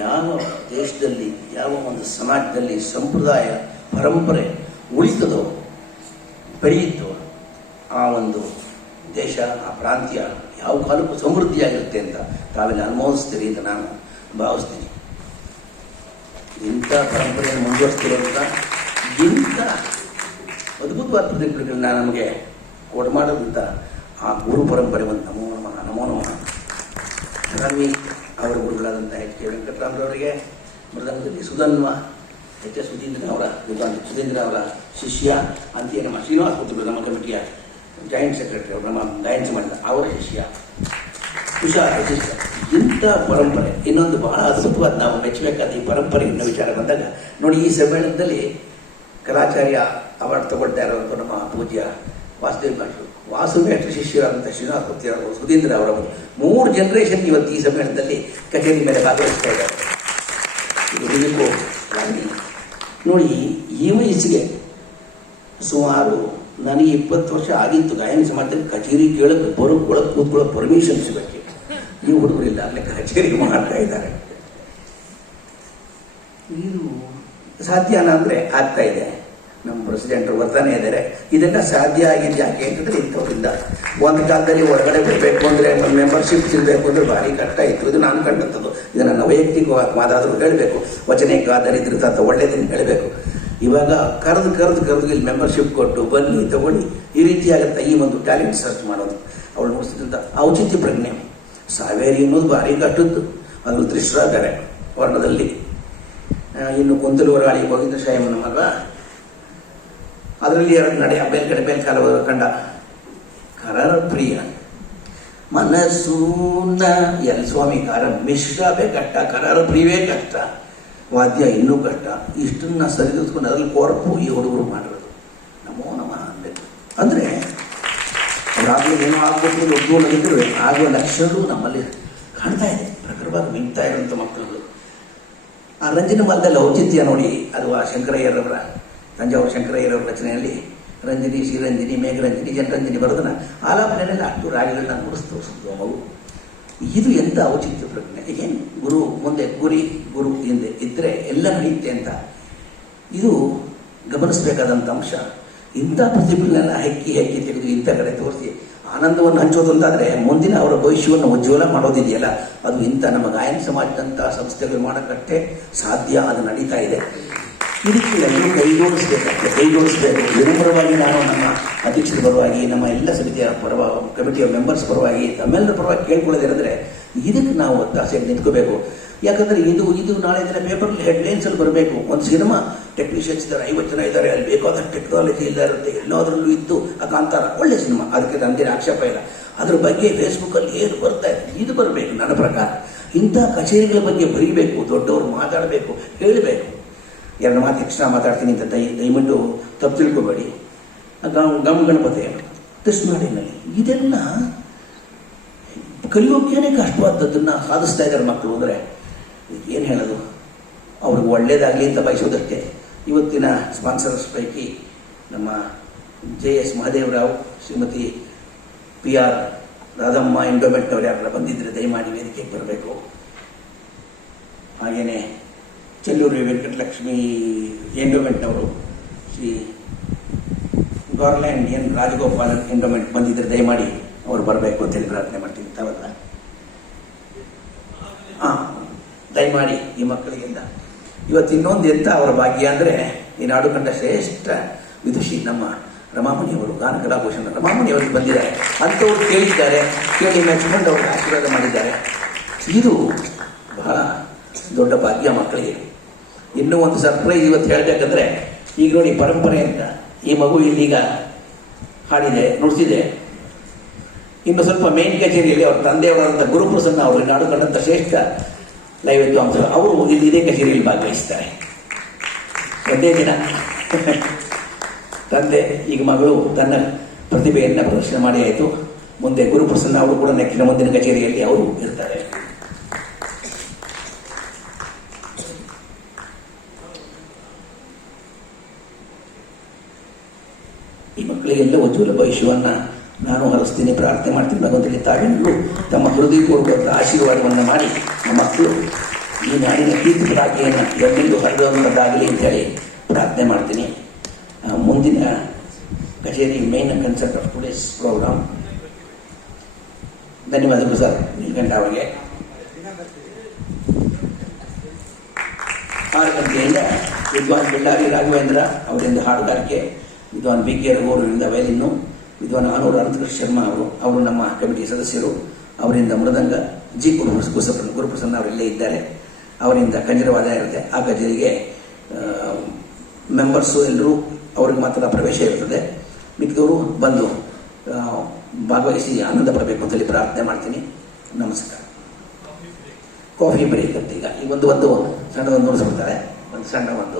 ಯಾವ ದೇಶದಲ್ಲಿ ಯಾವ ಒಂದು ಸಮಾಜದಲ್ಲಿ ಸಂಪ್ರದಾಯ ಪರಂಪರೆ ಉಳಿತದೋ ಬೆಳೆಯುತ್ತೋ ಆ ಒಂದು ದೇಶ ಆ ಪ್ರಾಂತ್ಯ ಯಾವ ಕಾಲಕ್ಕೂ ಸಮೃದ್ಧಿಯಾಗಿರುತ್ತೆ ಅಂತ ತಾವೆಲ್ಲ ಅನುಭವಿಸ್ತೀರಿ ಅಂತ ನಾನು ಭಾವಿಸ್ತೀನಿ. ಇಂಥ ಪರಂಪರೆಯನ್ನು ಮುಂದುವರಿಸ್ತಿರೋಂಥ ಇಂಥ ಅದ್ಭುತವಾದ ಪ್ರತಿಕ್ರಿಯೆಗಳನ್ನ ನಮಗೆ ಕೊಡಮಾಡೋದಂಥ ಆ ಗುರು ಪರಂಪರೆ ಒಂದು ನಮೋ ನಮಃ ನಮೋ ನಮಃ. ಹಾಗಾಗಿ ಅವರ ಗುರುಗಳಾದಂಥ ಎಚ್ ಕೆ ವೆಂಕಟರಾಮರವರಿಗೆ ಮೃದಂಗದಲ್ಲಿ ಸುಧನ್ವ ಎಚ್ ಎಸ್ ಸುಧೀಂದ್ರ ಅವರ ಶಿಷ್ಯ ಅಂತೆಯೇ ನಮ್ಮ ಶ್ರೀನಿವಾಸ ಪುತ್ರರು ನಮ್ಮ ಕಮಿಟಿಯ ಜಾಯಿಂಟ್ ಸೆಕ್ರೆಟರಿ ಅವರು ನಮ್ಮ ಗಾಯನ ಮಾಡಿದ ಅವರ ಶಿಷ್ಯ ತುಷಾರ ಶಿಷ್ಯ. ಇಂಥ ಪರಂಪರೆ ಇನ್ನೊಂದು ಬಹಳ ಅದ್ಭುತವಾದ ನಾವು ಮೆಚ್ಚಬೇಕಾದ ಈ ಪರಂಪರೆಯಿಂದ ವಿಚಾರ ಬಂದಾಗ ನೋಡಿ, ಈ ಸಮ್ಮೇಳನದಲ್ಲಿ ಕಲಾಚಾರ್ಯ ಅವಾರ್ಡ್ ತಗೊಳ್ತಾ ಇರೋಂಥ ನಮ್ಮ ಪೂಜ್ಯ ವಾಸುದೇವ ಶಿಷ್ಯರಾದಂಥ ಶ್ರೀನಿವಾಸ ಪುತ್ರ ಅವರು ಸುಧೀಂದ್ರ ಅವರವರು 3 ಜನರೇಷನ್ ಇವತ್ತು ಈ ಸಮ್ಮೇಳನದಲ್ಲಿ ಕಚೇರಿ ಮೇಲೆ ಭಾಗವಹಿಸ್ತಾ ಇದ್ದಾರೆ. ಇದು ನಿಜಕ್ಕೂ ನೋಡಿ, ಈ ವಯಸ್ಸಿಗೆ ಸುಮಾರು ನನಗೆ 20 ವರ್ಷ ಆಗಿತ್ತು ಗಾಯನ ಸಮಾಜದಲ್ಲಿ ಕಚೇರಿ ಕೇಳಕ್ಕೆ ಒಳಗೆ ಕೂತ್ಕೊಳ್ಳೋ ಪರ್ಮಿಷನ್ ಸಿಗಕ್ಕೆ. ಈ ಹುಡುಗರಿಲ್ಲ ಅಲ್ಲೇ ಕಚೇರಿ ಮಾಡ್ತಾ ಇದ್ದಾರೆ. ಇದು ಸಾಧ್ಯನಾ ಅಂದರೆ ಆಗ್ತಾ ಇದೆ. ನಮ್ಮ ಪ್ರೆಸಿಡೆಂಟ್ ಬರ್ತಾನೆ ಇದ್ದಾರೆ. ಇದೆಲ್ಲ ಸಾಧ್ಯ ಆಗಿದೆ ಯಾಕೆ ಅಂತಂದರೆ ಇಂಥವ್ರಿಂದ. ಒಂದು ಕಾಲದಲ್ಲಿ ಹೊರಗಡೆ ಬರಬೇಕು ಅಂದರೆ ಮೆಂಬರ್ಶಿಪ್ ಸಿಗಬೇಕು ಅಂದರೆ ಭಾರಿ ಕಷ್ಟ ಇತ್ತು. ಇದು ನಾನು ಕಂಡಂಥದ್ದು. ಇದು ನನ್ನ ವೈಯಕ್ತಿಕವಾದ ಮಾತಾದರೂ ಹೇಳಬೇಕು. ವಚನಕ್ಕೆ ಆಧಾರಿತ ಅಂತ ಒಳ್ಳೆಯದನ್ನು ಹೇಳಬೇಕು. ಇವಾಗ ಕರೆದು ಇಲ್ಲಿ ಮೆಂಬರ್ಶಿಪ್ ಕೊಟ್ಟು ಬನ್ನಿ ತಗೊಳ್ಳಿ ಈ ರೀತಿಯಾಗತ್ತ ಈ ಒಂದು ಟ್ಯಾಲೆಂಟ್ ಸರ್ಚ್ ಮಾಡೋದು. ಅವಳು ನೋಡಿಸಿದಂಥ ಔಚಿತ್ಯ ಪ್ರಜ್ಞೆ ಸಾವೇರಿ ಅನ್ನೋದು ಭಾರಿ ಕಟ್ಟದ್ದು. ಅದು ತ್ರಿಶ್ರಾದರೆ ವರ್ಣದಲ್ಲಿ. ಇನ್ನು ಕುಂತಲೂರಾಳಿ ಗೋವಿಂದ ಶಾಯಮ್ಮನ ಮಗ, ಅದರಲ್ಲಿ 2 ನಡೆ ಬೇಲ್ ಕಾಲ ಕಂಡ ಕರರ ಪ್ರಿಯ ಮನಸ್ಸೂನ ಎಲ್ ಸ್ವಾಮಿ ಕಾರ ಮಿಶ್ರವೇ ಕಷ್ಟ, ಕರರ ಪ್ರಿಯವೇ ಕಷ್ಟ, ವಾದ್ಯ ಇನ್ನೂ ಕಷ್ಟ. ಇಷ್ಟನ್ನ ಸರಿದೂಸ್ಕೊಂಡು ಅದರಲ್ಲಿ ಕೊರಪು ಈ ಹುಡುಗರು ಮಾಡಿರೋದು. ನಮೋ ನಮಃ ಅನ್ಬೇಕು. ಅಂದರೆ ಅವರಾಗಲೇ ಏನೋ ಆಗ್ಬೇಕು ದೊಡ್ಡೋಗಿದ್ರು ಆಗುವ ಲಕ್ಷಣಗಳು ನಮ್ಮಲ್ಲಿ ಕಾಣ್ತಾ ಇದೆ. ಪ್ರಖರವಾಗಿ ಮಿಂಗ್ತಾ ಇರೋಂಥ ಮಕ್ಕಳು. ಆ ರಂಜನ ಮಲದಲ್ಲಿ ಔಚಿತ್ಯ ನೋಡಿ, ಅದು ಆ ಶಂಕರಯ್ಯರವರ ತಂಜಾವೂರು ಶಂಕರಯ್ಯರವರ ರಚನೆಯಲ್ಲಿ ರಂಜನಿ, ಶ್ರೀರಂಜನಿ, ಮೇಘರಂಜನಿ, ಜನರಂಜನಿ ಬರೋದನ್ನ ಆಲಾಪನೆಯಲ್ಲಿ 8 ರಾಗಗಳನ್ನ ನುಡಿಸ್ತೋರಿಸಿದ್ದು ಮಗು. ಇದು ಎಂಥ ಔಚಿತ್ಯ ಪ್ರಜ್ಞೆ. ಏನು ಗುರು ಮುಂದೆ ಗುರು ಹಿಂದೆ ಇದ್ದರೆ ಎಲ್ಲ ನಡೆಯುತ್ತೆ ಅಂತ ಇದು ಗಮನಿಸಬೇಕಾದಂಥ ಅಂಶ. ಇಂಥ ಪ್ರತಿಭೆಗಳನ್ನ ಹೆಕ್ಕಿ ತೆಗೆದು ಇಂಥ ಕಡೆ ತೋರಿಸಿ ಆನಂದವನ್ನು ಹಂಚೋದು ಅಂತಾದರೆ ಮುಂದಿನ ಅವರ ಭವಿಷ್ಯವನ್ನು ಉಜ್ವಲ ಮಾಡೋದಿದೆಯಲ್ಲ, ಅದು ಇಂಥ ನಮ್ಮ ಗಾಯನ ಸಮಾಜದಂಥ ಸಂಸ್ಥೆಗಳು ಮಾಡೋಕ್ಕಷ್ಟೇ ಸಾಧ್ಯ. ಅದು ನಡೀತಾ ಇದೆ. ಇದಕ್ಕೆ ಎಲ್ಲರೂ ಕೈಗೂಡಿಸಬೇಕು. ವಿನಮ್ರವಾಗಿ ನಾನು ನಮ್ಮ ಅಧ್ಯಕ್ಷರ ಪರವಾಗಿ, ನಮ್ಮ ಎಲ್ಲ ಸಮಿತಿಯ ಕಮಿಟಿಯ ಮೆಂಬರ್ಸ್ ಪರವಾಗಿ, ನಮ್ಮೆಲ್ಲರ ಪರವಾಗಿ ಕೇಳ್ಕೊಳ್ಳೋದೇನೆಂದರೆ ಇದಕ್ಕೆ ನಾವು ಒತ್ತಾಸೆಯಾಗಿ ನಿಂತ್ಕೋಬೇಕು. ಯಾಕಂದರೆ ಇದು ನಾಳೆ ದಿನ ಪೇಪರಲ್ಲಿ ಹೆಡ್ಲೈನ್ಸಲ್ಲಿ ಬರಬೇಕು. ಒಂದು ಸಿನಿಮಾ ಟೆಕ್ನಿಷಿಯನ್ಸ್ ಇದ್ದಾರೆ, 50 ಜನ ಇದ್ದಾರೆ, ಅಲ್ಲಿ ಬೇಕಾದಷ್ಟು ಟೆಕ್ನಾಲಜಿ ಇಲ್ಲ ಇರುತ್ತೆ, ಎಲ್ಲದರಲ್ಲೂ ಇತ್ತು. ಆ ಕಾಂತಾರ ಒಳ್ಳೆ ಸಿನಿಮಾ, ಅದಕ್ಕೆ ನಂದೇನು ಆಕ್ಷೇಪ ಇಲ್ಲ. ಅದ್ರ ಬಗ್ಗೆ ಫೇಸ್ಬುಕ್ಕಲ್ಲಿ ಏನು ಬರ್ತಾ ಇದೆ ಇದು ಬರಬೇಕು. ನನ್ನ ಪ್ರಕಾರ ಇಂಥ ಕಚೇರಿಗಳ ಬಗ್ಗೆ ಬರೀಬೇಕು, ದೊಡ್ಡವರು ಮಾತಾಡಬೇಕು, ಹೇಳಬೇಕು. 2 ಮಾತು ಎಕ್ಸ್ಟ್ರಾ ಮಾತಾಡ್ತೀನಿ ಅಂತ ದಯವಿಟ್ಟು ತಪ್ಪು ತಿಳ್ಕೊಬೇಡಿ. ಗಮ್ ಗಣಪತಿ ಕೃಷ್ಣಾಡಿನಲ್ಲಿ ಇದೆಲ್ಲ ಕಲಿಯೋಕ್ಕೇನೆ ಕಷ್ಟವಾದದ್ದನ್ನು ಸಾಧಿಸ್ತಾ ಇದ್ದಾರೆ ಮಕ್ಕಳು. ಅಂದರೆ ಏನು ಹೇಳೋದು, ಅವ್ರಿಗೆ ಒಳ್ಳೇದಾಗಲಿ ಅಂತ ಬಯಸೋದಷ್ಟೇ. ಇವತ್ತಿನ ಸ್ಪಾನ್ಸರ್ಸ್ ಪೈಕಿ ನಮ್ಮ JS ಮಹದೇವರಾವ್, ಶ್ರೀಮತಿ PR ರಾಧಮ್ಮ ಎಂಡೋಮೆಂಟ್ನವ್ರು ಯಾರೆಲ್ಲ ಬಂದಿದ್ದರೆ ದಯಮಾಡಿ ವೇದಿಕೆಗೆ ಬರಬೇಕು. ಹಾಗೆಯೇ ಚೆಲ್ಲೂರು ವೆಂಕಟಲಕ್ಷ್ಮಿ ಎಂಡೋಮೆಂಟ್ನವರು, Shri Garland N Rajagopalan endowment ಬಂದಿದ್ದರೆ ದಯಮಾಡಿ ಅವರು ಬರಬೇಕು ಅಂತೇಳಿ ಪ್ರಾರ್ಥನೆ ಮಾಡ್ತೀನಿ. ತಾವಲ್ಲ ದಯಮಾಡಿ ಈ ಮಕ್ಕಳಿಗೆಲ್ಲ ಇವತ್ತು ಇನ್ನೊಂದು ಎಂಥ ಅವರ ಭಾಗ್ಯ ಅಂದರೆ ಈ ನಾಡು ಕಂಡ ಶ್ರೇಷ್ಠ ವಿದುಷಿ ನಮ್ಮ ರಮಾಮಣಿಯವರು, ಗಾನಕಲಾಭೂಷಣ ರಮಾಮಣಿಯವರು ಬಂದಿದ್ದಾರೆ. ಅಂಥವ್ರು ಕೇಳಿದ್ದಾರೆ, ಕೇಳಿ ಮೆಚ್ಕೊಂಡು ಅವ್ರಿಗೆ ಆಶೀರ್ವಾದ ಮಾಡಿದ್ದಾರೆ. ಇದು ಬಹಳ ದೊಡ್ಡ ಭಾಗ್ಯ ಮಕ್ಕಳಿಗೆ. ಇನ್ನೂ ಒಂದು ಸರ್ಪ್ರೈಸ್ ಇವತ್ತು ಹೇಳಬೇಕಂದ್ರೆ, ಈಗ ನೋಡಿ ಪರಂಪರೆ ಅಂತ ಈ ಮಗು ಇಲ್ಲೀಗ ಹಾಡಿದೆ, ನುಡಿಸಿದೆ. ಇನ್ನು ಸ್ವಲ್ಪ ಮೇನ್ ಕಚೇರಿಯಲ್ಲಿ ಅವ್ರ ತಂದೆಯವರಾದಂಥ ಗುರುಪ್ರಸನ್ನ ಅವರು ನಾಡು ಕಂಡಂಥ ಶ್ರೇಷ್ಠ ಲೈವ್ ವಿದ್ವಾಂಸರು ಅವರು ಇಲ್ಲಿ ಇದೇ ಕಚೇರಿಯಲ್ಲಿ ಭಾಗವಹಿಸ್ತಾರೆ. ಒಂದೇ ದಿನ ತಂದೆ ಈಗ ಮಗಳು ತನ್ನ ಪ್ರತಿಭೆಯನ್ನು ಪ್ರದರ್ಶನ ಮಾಡಿ ಆಯಿತು. ಮುಂದೆ ಗುರುಪ್ರಸನ್ನ ಅವರು ಕೂಡ ನೆಕ್ಕಿನ ಮುಂದಿನ ಕಚೇರಿಯಲ್ಲಿ ಅವರು ಇರ್ತಾರೆ. ಈ ಮಕ್ಕಳಿಗೆಲ್ಲ ಉಜ್ವಲ ಭವಿಷ್ಯವನ್ನು ನಾನು ಹರಿಸ್ತೀನಿ, ಪ್ರಾರ್ಥನೆ ಮಾಡ್ತೀನಿ. ಭಗವಂತನಿಗೆ ತಾವೆಲ್ಲರೂ ತಮ್ಮ ಹೃದಯಪೂರ್ವಕ ಆಶೀರ್ವಾದವನ್ನು ಮಾಡಿ ನಮ್ಮ ಮಕ್ಕಳು ಈ ನಾಡಿನ ಕೀರ್ತಿ ಭಾಗ್ಯವನ್ನು ಎಲ್ಲೆಂದು ಹರಿದುವಂಥದ್ದಾಗಲಿ ಅಂತೇಳಿ ಪ್ರಾರ್ಥನೆ ಮಾಡ್ತೀನಿ. ಮುಂದಿನ ಕಚೇರಿ main concept of today's program. ಧನ್ಯವಾದಗಳು ಸರ್ ನೀಲಕಂಠ ಅವರಿಗೆ. 6 ಗಂಟೆಯಿಂದ ವಿದ್ವಾನ್ ಬೆಳ್ಳಾರಿ ರಾಘವೇಂದ್ರ ಅವರಿಂದ ಹಾಡುಗಾರಿಕೆ, ವಿದ್ವಾನ್ ಬಿ ಕೆ ರಘುವರಿಂದ ವಯಲಿನ್ನು, ವಿದ್ವಾನ್ ಆನೂರು ಅನಂತಕೃಷ್ಣ ಶರ್ಮಾ ಅವರು ನಮ್ಮ ಕಮಿಟಿ ಸದಸ್ಯರು, ಅವರಿಂದ ಮೃದಂಗ ಜಿ ಗುರುಪ್ರಸನ್ನ ಅವರಿಲ್ಲೇ ಇದ್ದಾರೆ, ಅವರಿಂದ ಕಂಜರವಾದ ಇರುತ್ತೆ. ಆ ಕಚೇರಿಗೆ ಮೆಂಬರ್ಸು ಎಲ್ಲರೂ ಅವ್ರಿಗೆ ಮಾತ್ರ ಪ್ರವೇಶ ಇರ್ತದೆ. ಮಿಕ್ಕಿದವರು ಬಂದು ಭಾಗವಹಿಸಿ ಆನಂದ ಪಡಬೇಕು ಅಂತೇಳಿ ಪ್ರಾರ್ಥನೆ ಮಾಡ್ತೀನಿ. ನಮಸ್ಕಾರ. ಕಾಫಿ ಬ್ರೇಕ್ ಅಂತ ಈಗ ಒಂದು ಸಣ್ಣ ಒಂದು ನೋಡಿಸ್ಬಿಡ್ತಾರೆ, ಒಂದು ಸಣ್ಣ ಒಂದು